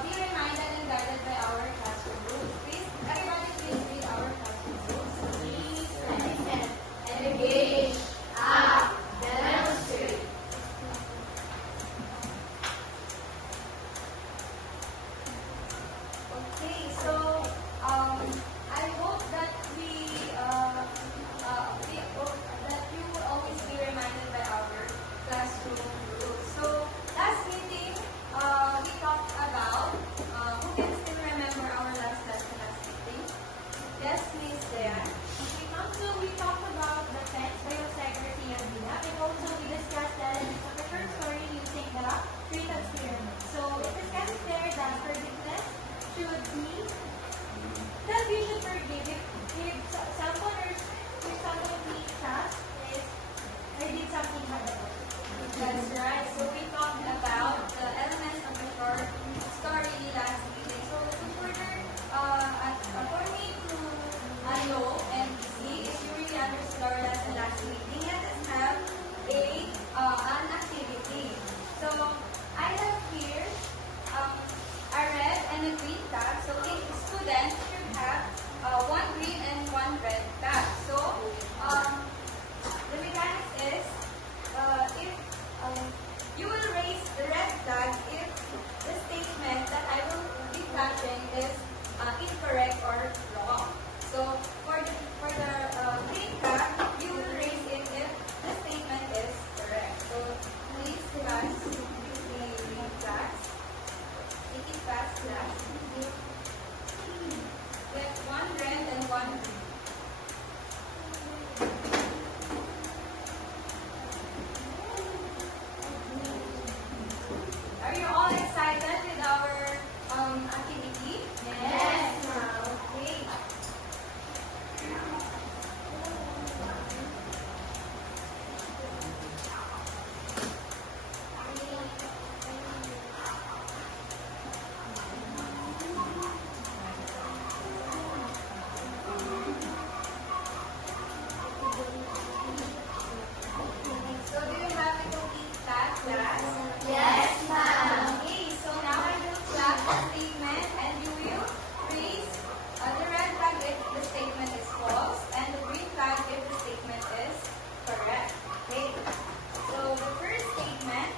be reminded and guided by our classroom rules. Please, everybody, please read our classroom rules. Please listen, engage, act, demonstrate. Okay, so I hope that that you will always be reminded by our classroom rules. So last meeting, we talked about who can still remember our last lesson last meeting? Yes, Miss Dayan. Okay, ma'am. So we talked about the text by Secretary Adina, and also we discussed the elements of a short story using the Cretan's pyramid. So it discussed there that forgiveness should be that we should forgive if someone or if someone we trust is or did something bad about it. That's right. So we talked about the elements of a short story last meeting. So to further, for me to know and see if you really understood our lesson last meeting, let us have an activity. So I have here a red and a green tag. So each student should have one green and one red tag. So the mechanics is if you will raise the red tag if the statement that I will be flashing is incorrect or wrong. So for the green tag, you will raise it if the statement is correct. So please flash the green flags. Take it fast, flash. Get one red and one green. Are you all excited with our activity? Yes, ma'am. Okay. So do you have a complete class? Yes, ma'am. Okay, so now I will flash the statement and you will raise the red flag if the statement is false and the green flag if the statement is correct. Okay, so the first statement,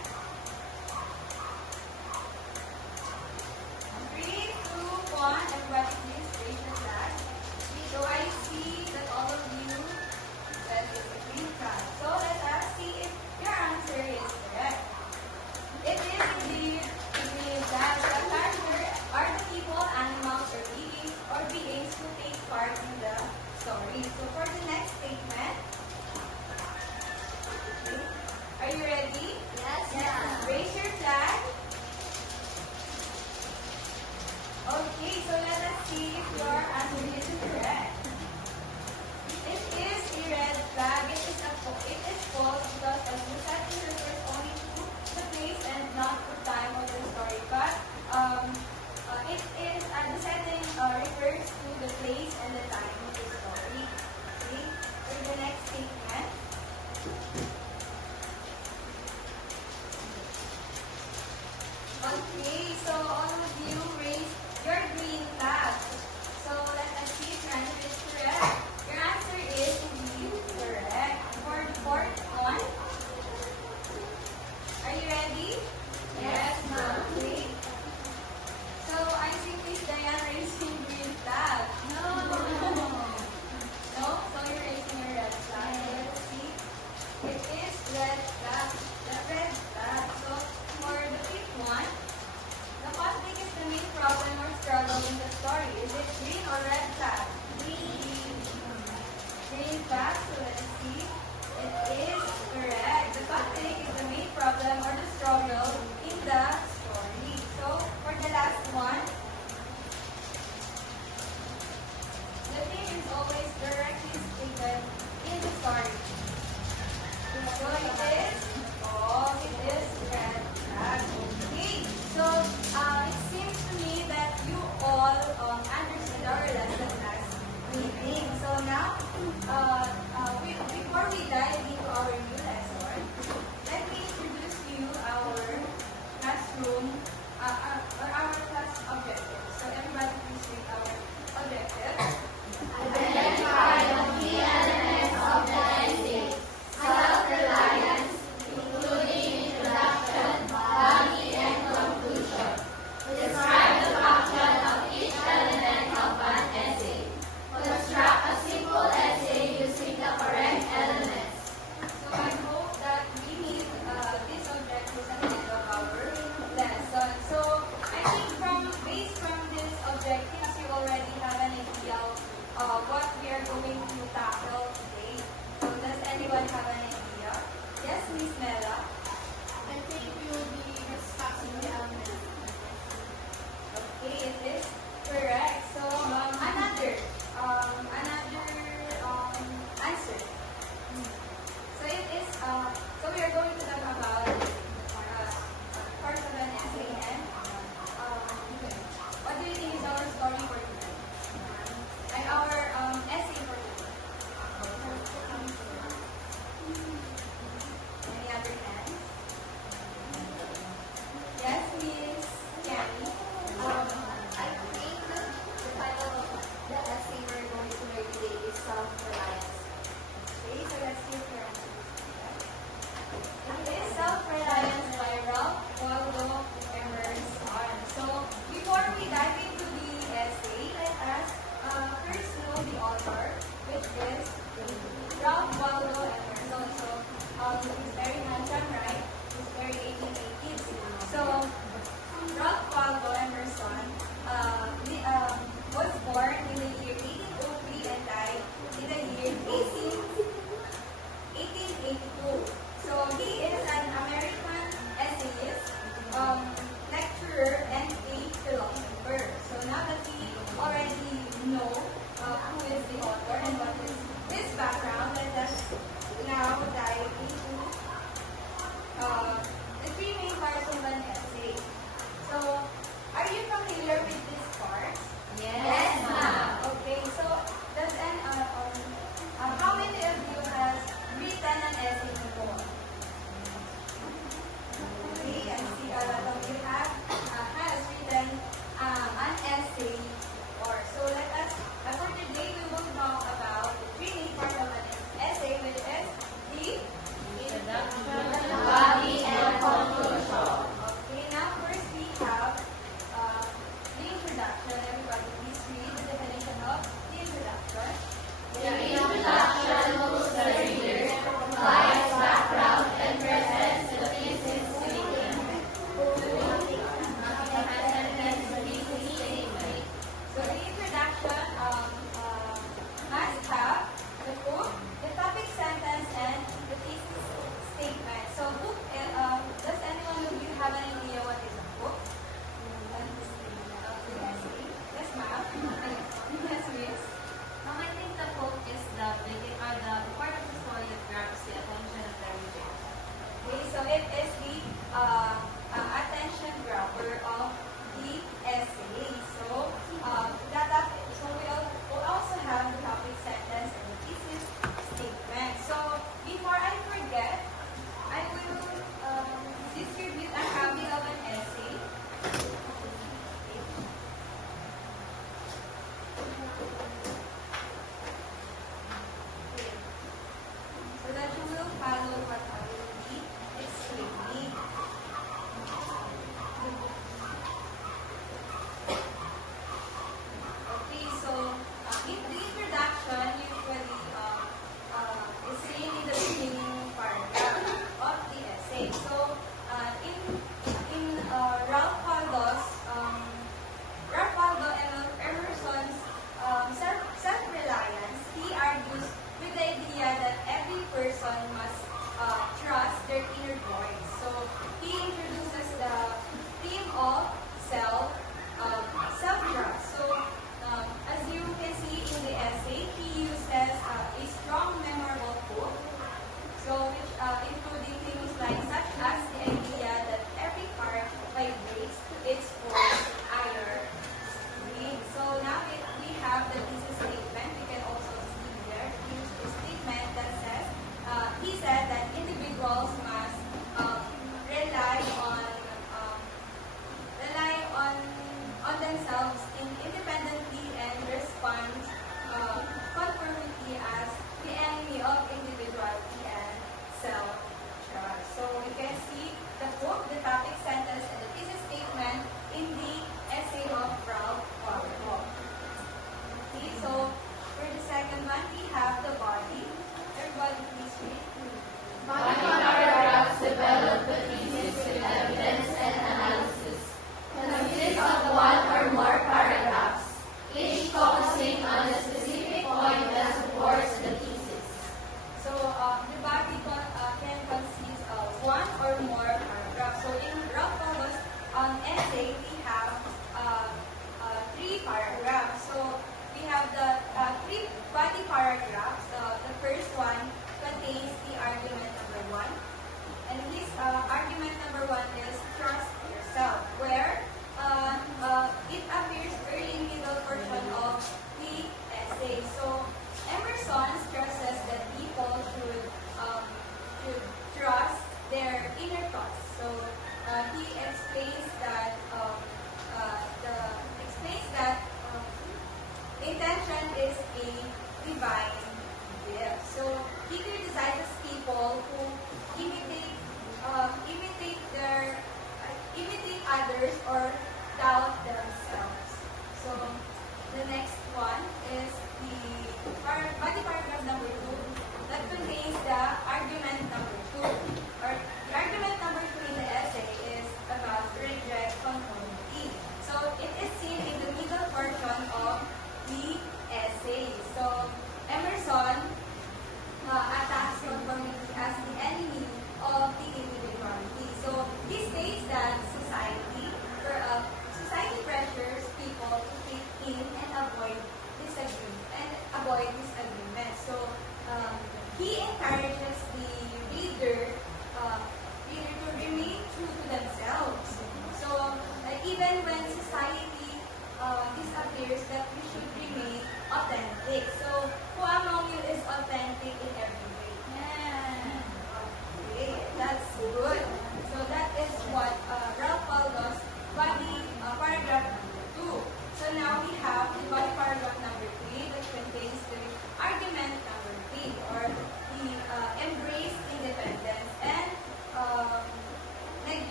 3, 2, 1, everybody please raise the flag. So I see that all of you said it's a green flag. So let us see if your answer is correct. It is indeed that the character are the people, animals, or beings who take part in the story. So for the next statement, okay, are you ready? Yes, ma'am. Raise your flag. Okay, so let us see if your answer is correct. It is a red flag. It is false because as the setting refers only to the place and not the time of the story. But the setting refers to the place and the time of the story. Okay, for the next statement. Okay, so all of you raised your green flag. So let us see if your answer is correct. Your answer is indeed correct. For the fourth one, are you ready? Yes, ma'am. Okay. So I think Miss Diane raising green flag. No. No? So you're raising your red flag. Let's see. It is red flag. The red flag. So for the fifth one, the conflict is the main problem or struggle in the story. Is it green or red flag? Green. Green flag. So let's see. It is correct. The conflict is the main problem or the struggle in the story. So for the last one, the thing is always directly stated in the story. So it is red flag. Okay. So it seems to me that you all understood our lesson last meeting. So now, before we dive into our new lesson, let me introduce you our classroom, our class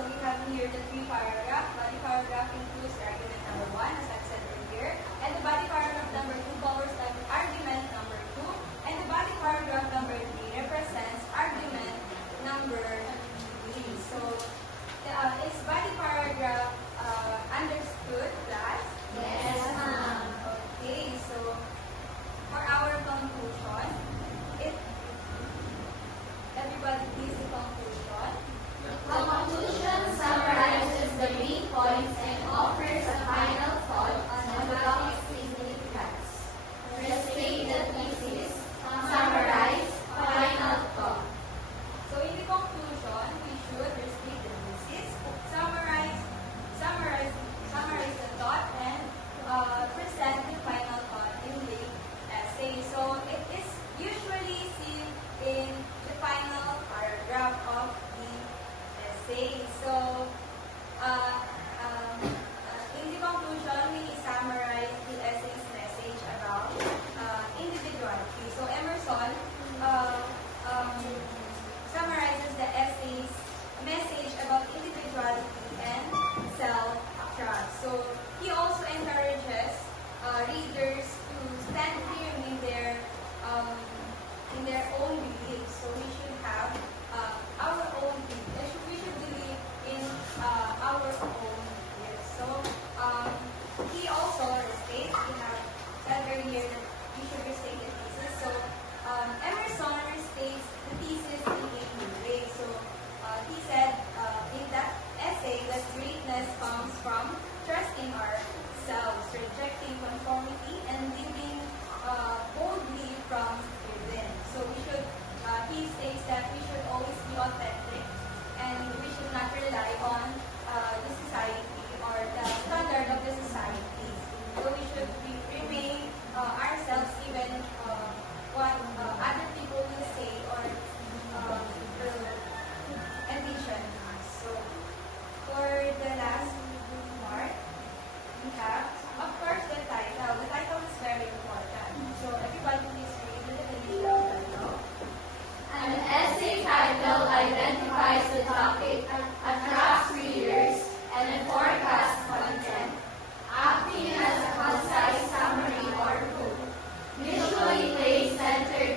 So we have here the three paragraph. Body paragraph includes argument number 1, as I said earlier. And the body paragraph number 2 covers argument number 2. And the body paragraph number 3 represents argument number 3. So is body paragraph understood, class? Yes, ma'am. Okay, so for our conclusion, if everybody please the conclusion. The conclusion summarizes the main points and offers a final thought on the topic's significance. Restate the thesis, summarize, final thought. So in the conclusion, we should restate the thesis, summarize the thought, and present the final thought in the essay. So it is usually seen in the final paragraph of the essay. So in the conclusion, we summarize the essay's message about individuality. So Emerson summarizes the essay's message about individuality and self-trust. So he also encourages readers to stand firm in their own beliefs. So we should have our own beliefs. We should believe in our own beliefs. So he also restates, we have said earlier that we should restate the thesis. So Emerson restates the thesis in a new way. So he said in that essay that greatness comes from trusting ourselves, rejecting conformity, and living boldly from within. So we should, he states that we should always be authentic and we should not rely on the society or the standard of the society. So we should remain ourselves even what other people will say or will envision us. So for the last part, we have, of course, the title. The title is very important. So everybody please read the definition of the title. An essay title identifies the topic, attracts readers, and forecasts content, acting as a concise summary or proof. Visually placed centered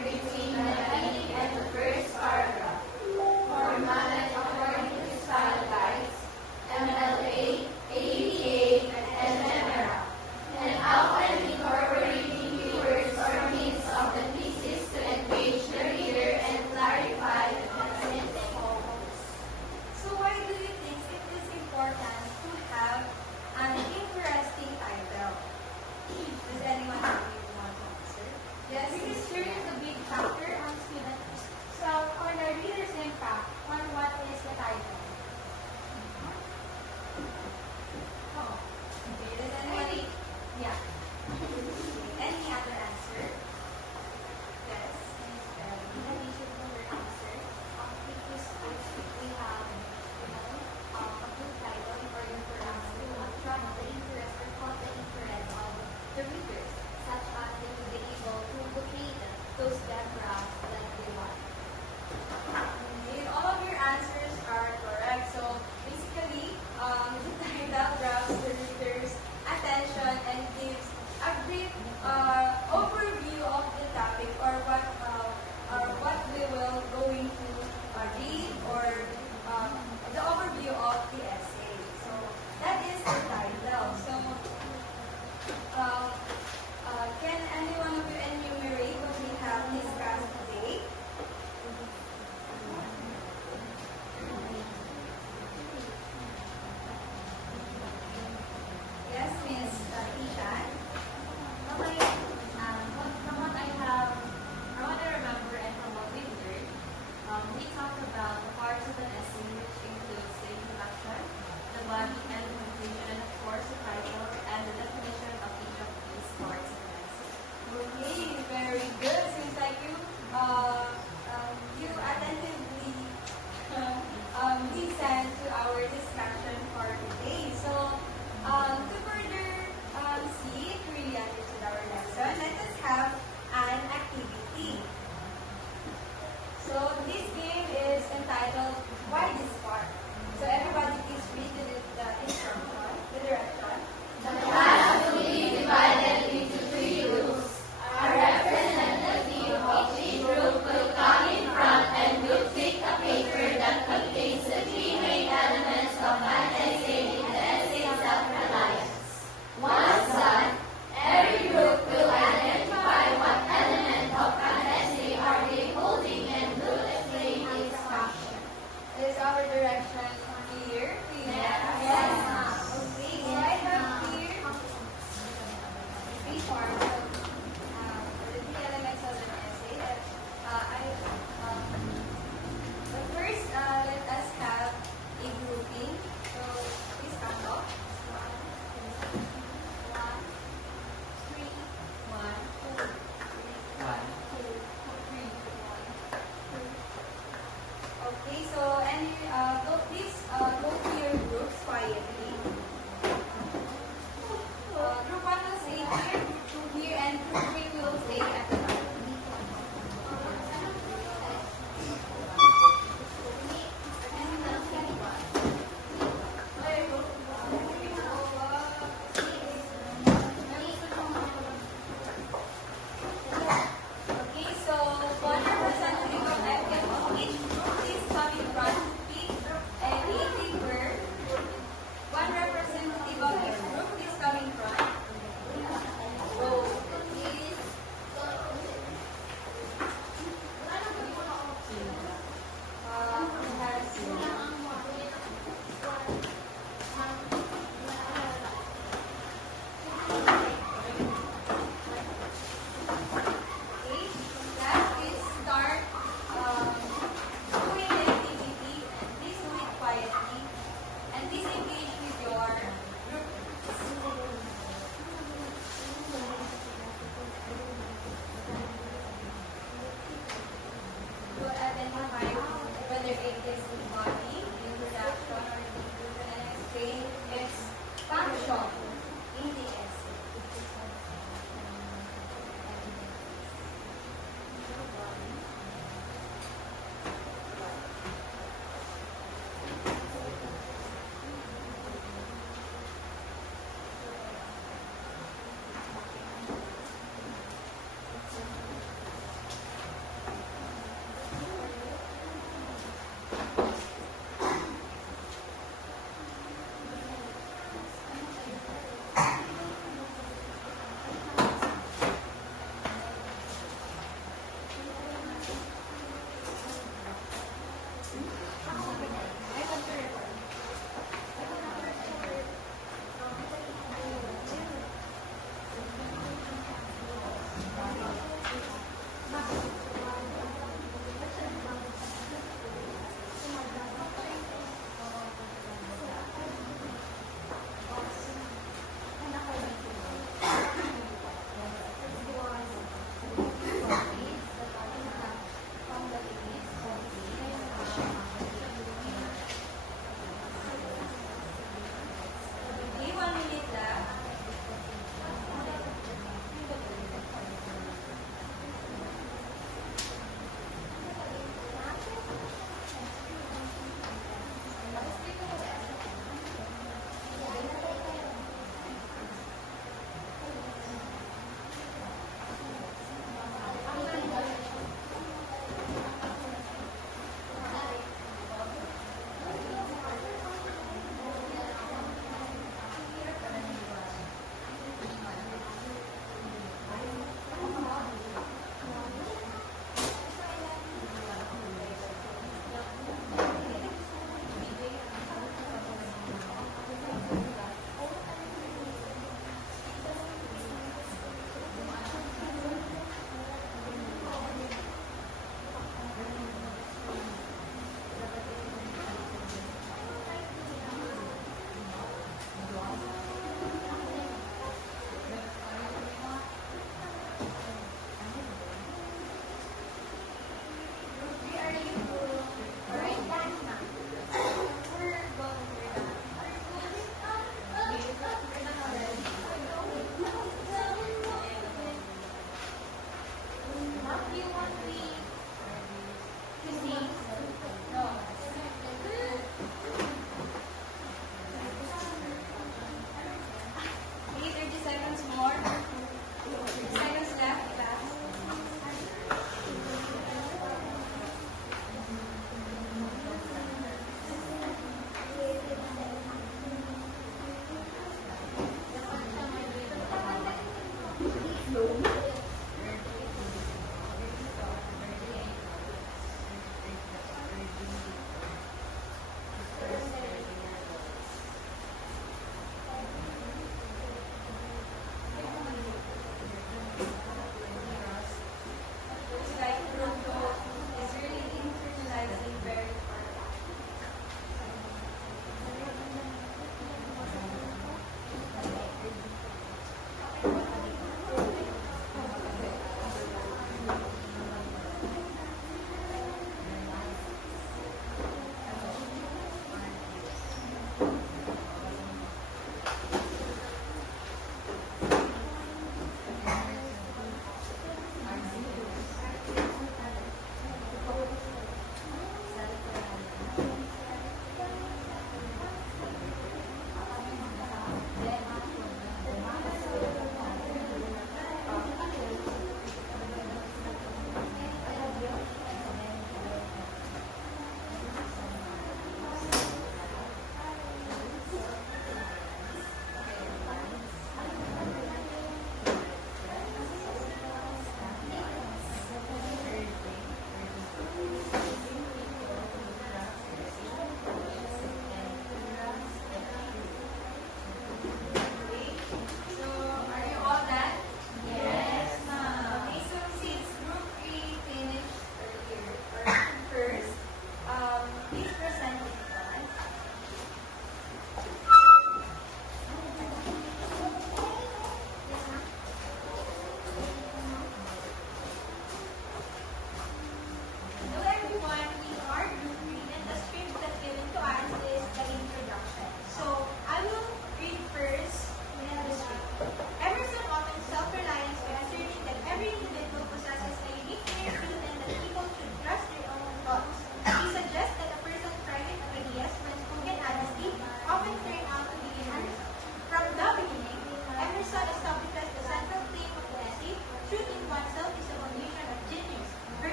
direction clear? Yes. Yes. Okay, so I have here three forms of the three elements of an essay that but first, let us have a grouping. So please count off. One, three, one, two, One. two, three, one, two. Okay, so and please go to your groups quietly. Group 1 will stay here, group 2 here, and group 3 will stay at the back. Okay, so one representative of each group is coming front to speak, and a paper. One representative of each group is coming front. So, please. Who has okay, that is start doing the activity, and please do it quietly, and please engage with your group. To identify whether it is the body